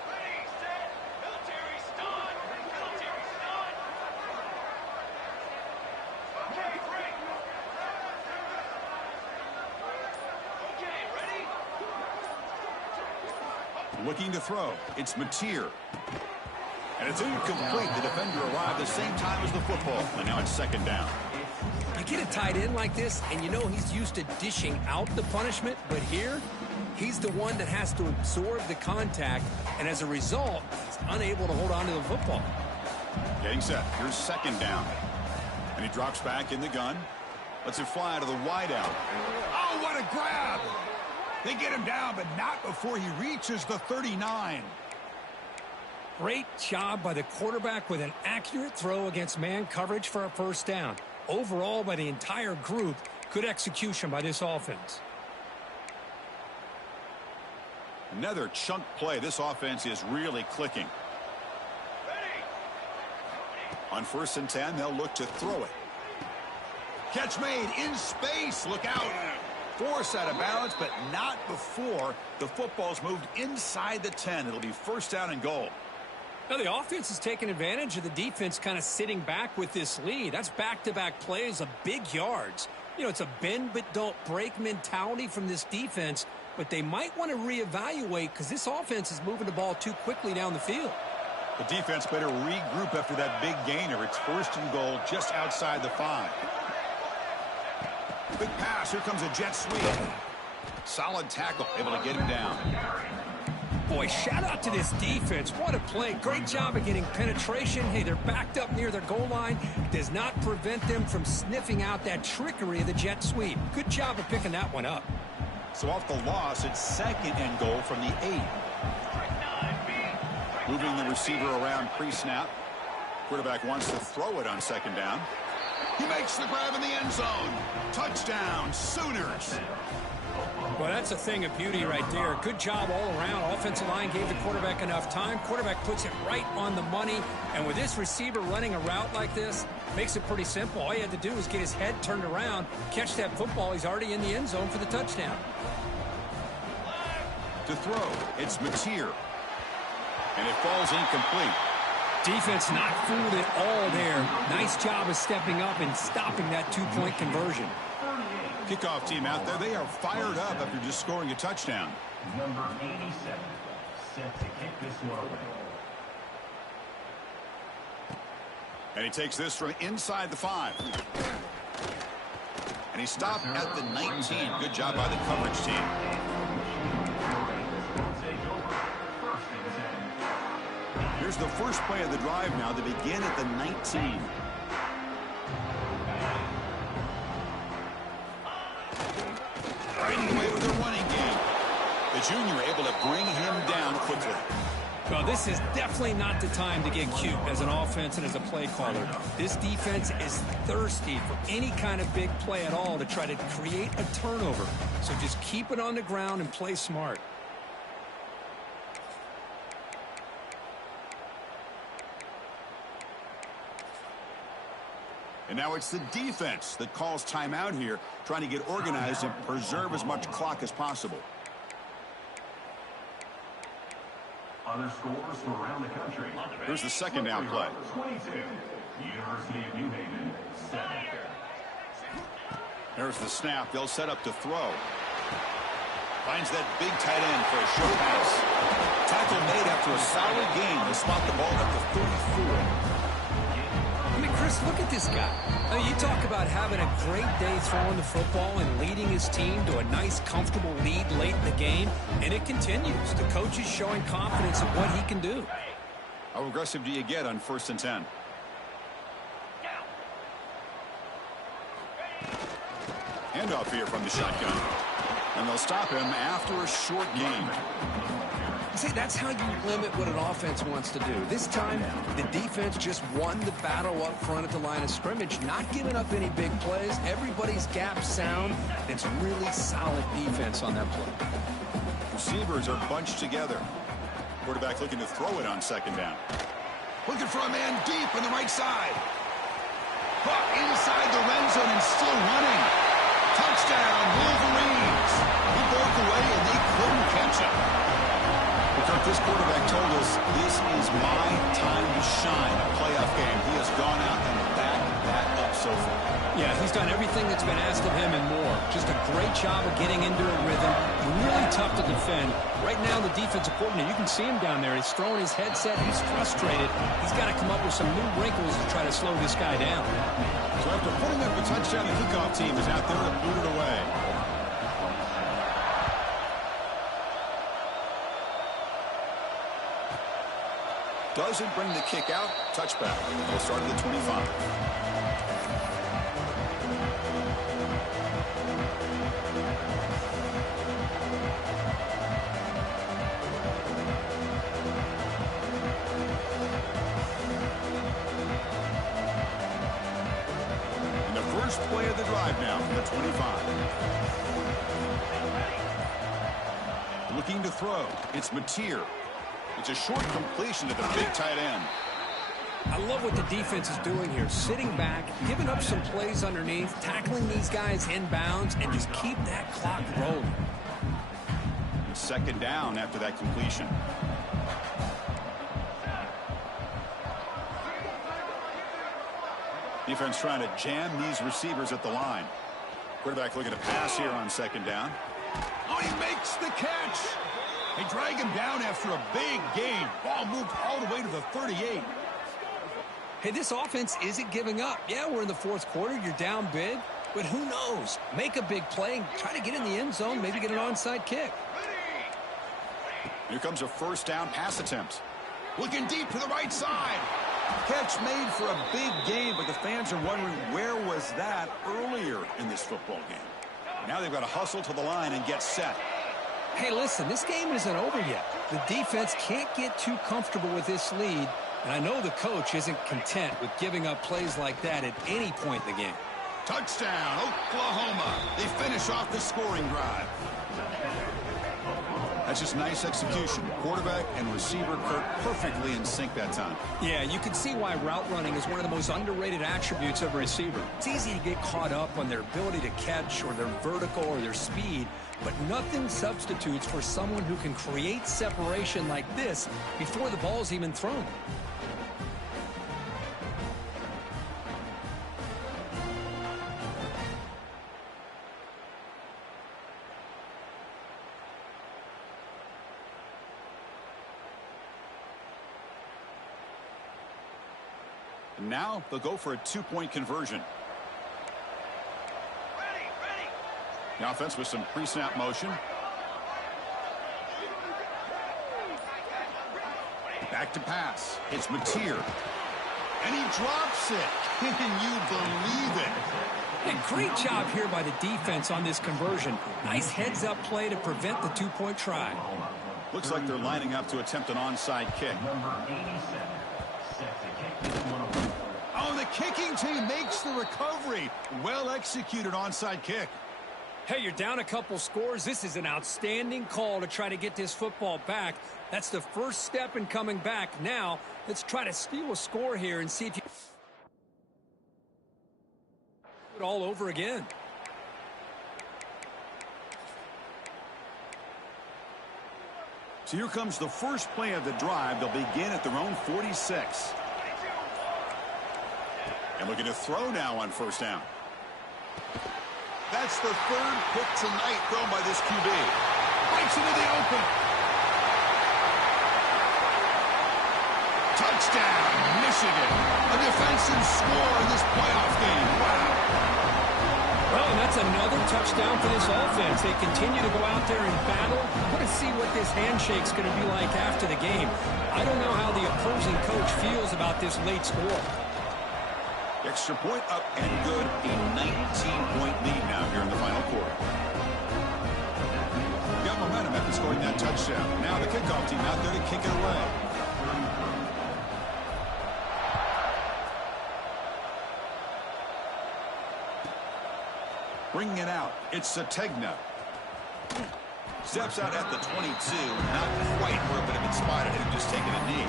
Ready, set, military stun, military stun. Okay, break. Okay, ready? Looking to throw. It's Mateer. And it's incomplete. The defender arrived the same time as the football. And now it's second down. You get a tight end like this, and you know he's used to dishing out the punishment, but here, he's the one that has to absorb the contact, and as a result, he's unable to hold on to the football. Getting set. Here's second down. And he drops back in the gun. Lets it fly to the wideout. Oh, what a grab! They get him down, but not before he reaches the 39. Great job by the quarterback with an accurate throw against man coverage for a first down. Overall, by the entire group, good execution by this offense. Another chunk play. This offense is really clicking. Ready. On 1st and 10, they'll look to throw it. Catch made in space. Look out. Force out of bounds, but not before the football's moved inside the 10. It'll be first down and goal. Now, the offense is taking advantage of the defense kind of sitting back with this lead. That's back-to-back plays of big yards. You know, it's a bend but don't break mentality from this defense, but they might want to reevaluate because this offense is moving the ball too quickly down the field. The defense better regroup after that big gainer. It's 1st and goal just outside the 5. Big pass. Here comes a jet sweep. Solid tackle. Able to get him down. Boy, shout out to this defense. What a play. Great job of getting penetration. Hey, they're backed up near their goal line. Does not prevent them from sniffing out that trickery of the jet sweep. Good job of picking that one up. So off the loss, it's 2nd and goal from the 8. Moving the receiver around pre-snap. Quarterback wants to throw it on 2nd down. He makes the grab in the end zone. Touchdown, Sooners. Well, that's a thing of beauty right there. Good job all around. Offensive line gave the quarterback enough time. Quarterback puts it right on the money. And with this receiver running a route like this, makes it pretty simple. All he had to do was get his head turned around, catch that football. He's already in the end zone for the touchdown. To throw, it's Mateer. And it falls incomplete. Defense not fooled at all there. Nice job of stepping up and stopping that two-point conversion. Kickoff team out there, they are fired up after just scoring a touchdown. Number 87, set to kick this one away. And he takes this from inside the 5. And he stopped at the 19. Good job by the coverage team. Here's the first play of the drive now. They begin at the 19. Right away with their running game. The junior able to bring him down quickly. Well, this is definitely not the time to get cute as an offense and as a play caller. This defense is thirsty for any kind of big play at all to try to create a turnover. So just keep it on the ground and play smart. And now it's the defense that calls timeout here, trying to get organized and preserve as much clock as possible. Other scores from around the country. Here's the 2nd down play. 22, University of New Haven, 7. There's the snap. They'll set up to throw. Finds that big tight end for a short pass. Tackle made after a solid gain to spot the ball at the 34. Chris, look at this guy. I mean, you talk about having a great day throwing the football and leading his team to a nice, comfortable lead late in the game, and it continues. The coach is showing confidence in what he can do. How aggressive do you get on 1st and 10? Handoff here from the shotgun. And they'll stop him after a short gain. See, that's how you limit what an offense wants to do. This time, the defense just won the battle up front at the line of scrimmage, not giving up any big plays. Everybody's gap sound. It's really solid defense on that play. Receivers are bunched together. Quarterback looking to throw it on 2nd down. Looking for a man deep on the right side. Buck inside the red zone and still running. Touchdown, Wolverines. He broke away and they couldn't catch him. Kirk, this quarterback told us this is my time to shine, a playoff game. He has gone out and backed that up so far. Yeah, he's done everything that's been asked of him and more. Just a great job of getting into a rhythm. Really tough to defend. Right now, the defensive coordinator, you can see him down there. He's throwing his headset. He's frustrated. He's got to come up with some new wrinkles to try to slow this guy down. So after putting up a touchdown, the kickoff team is out there to boot it away. Doesn't bring the kick out. Touchback. They'll start at the 25. And the first play of the drive now from the 25. Looking to throw. It's Mateer. It's a short completion to the big tight end. I love what the defense is doing here. Sitting back, giving up some plays underneath, tackling these guys inbounds, and just keep that clock rolling. 2nd down after that completion. Defense trying to jam these receivers at the line. Quarterback looking to pass here on second down. Oh, he makes the catch. They drag him down after a big gain. Ball moved all the way to the 38. Hey, this offense isn't giving up. Yeah, we're in the fourth quarter. You're down big. But who knows? Make a big play. Try to get in the end zone. Maybe get an onside kick. Here comes a first down pass attempt. Looking deep to the right side. Catch made for a big gain, but the fans are wondering where was that earlier in this football game. Now they've got to hustle to the line and get set. Hey, listen, this game isn't over yet. The defense can't get too comfortable with this lead, and I know the coach isn't content with giving up plays like that at any point in the game. Touchdown, Oklahoma. They finish off the scoring drive. That's just nice execution. Quarterback and receiver perfectly in sync that time. Yeah, you can see why route running is one of the most underrated attributes of a receiver. It's easy to get caught up on their ability to catch or their vertical or their speed, but nothing substitutes for someone who can create separation like this before the ball's even thrown. Now they'll go for a two-point conversion. The offense with some pre-snap motion. Back to pass. It's Mateer. And he drops it. Can you believe it? And great job here by the defense on this conversion. Nice heads-up play to prevent the two-point try. Looks like they're lining up to attempt an onside kick. Number 87, set to kick this one away. Oh, the kicking team makes the recovery. Well executed onside kick. Hey, you're down a couple scores. This is an outstanding call to try to get this football back. That's the first step in coming back. Now, let's try to steal a score here and see if you do it all over again. So here comes the first play of the drive. They'll begin at their own 46. And looking to throw now on first down. That's the third pick tonight thrown by this QB. Breaks into the open. Touchdown, Michigan. A defensive score in this playoff game. Wow. Well, and that's another touchdown for this offense. They continue to go out there and battle. I want to see what this handshake's going to be like after the game. I don't know how the opposing coach feels about this late score. Extra point up and good. A 19-point lead now here in the final quarter. Got momentum after scoring that touchdown. Now the kickoff team out there to kick it away. Bringing it out. It's Sategna. Steps out at the 22. Not quite where it would have been spotted had he just taken a knee.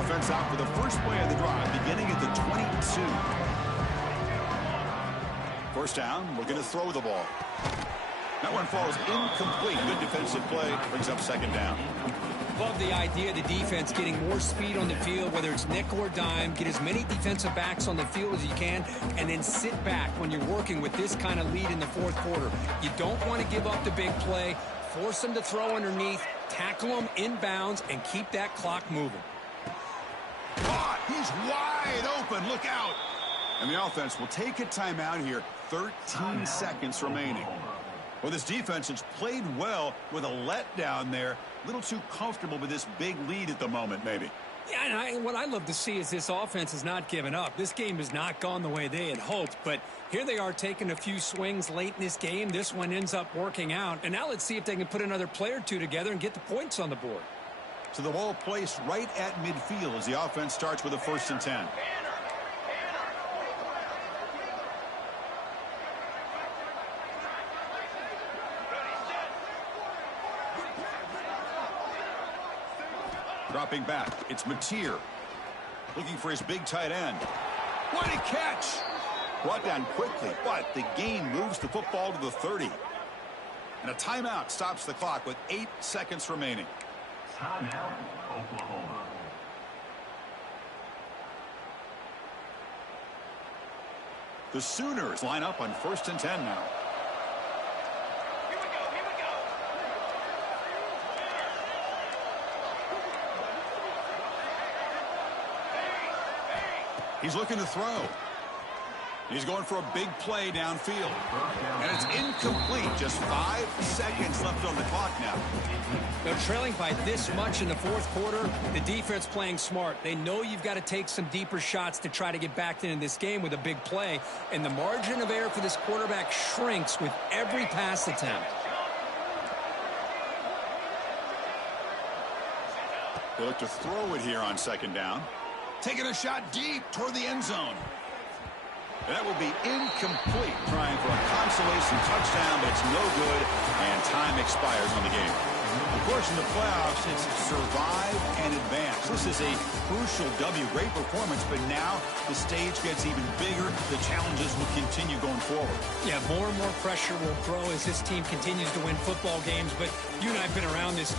Offense out for the first play of the drive, beginning at the 22. First down, we're going to throw the ball. That one falls incomplete. Good defensive play, brings up second down. Love the idea of the defense getting more speed on the field, whether it's nickel or dime. Get as many defensive backs on the field as you can, and then sit back when you're working with this kind of lead in the fourth quarter. You don't want to give up the big play. Force them to throw underneath, tackle them inbounds, and keep that clock moving. Caught. He's wide open. Look out. And the offense will take a timeout here. 13 seconds remaining. Well, this defense has played well with a letdown there. A little too comfortable with this big lead at the moment, maybe. Yeah, and what I love to see is this offense has not given up. This game has not gone the way they had hoped, but here they are taking a few swings late in this game. This one ends up working out, and now let's see if they can put another play or two together and get the points on the board. So the ball placed right at midfield as the offense starts with a 1st and 10. Dropping back, it's Mateer. Looking for his big tight end. What a catch! Brought down quickly, but the gain moves the football to the 30. And a timeout stops the clock with 8 seconds remaining. Timeout, Oklahoma. The Sooners line up on 1st and 10 now. He's looking to throw. He's going for a big play downfield. And it's incomplete. Just 5 seconds left on the clock now. They're trailing by this much in the fourth quarter. The defense playing smart. They know you've got to take some deeper shots to try to get back into this game with a big play. And the margin of error for this quarterback shrinks with every pass attempt. They look to throw it here on 2nd down. Taking a shot deep toward the end zone. That will be incomplete, trying for a consolation touchdown, but it's no good, and time expires on the game. Of course, in the playoffs, it's survive and advance. This is a crucial W. Great performance, but now the stage gets even bigger. The challenges will continue going forward. Yeah, more and more pressure will grow as this team continues to win football games, but you and I have been around this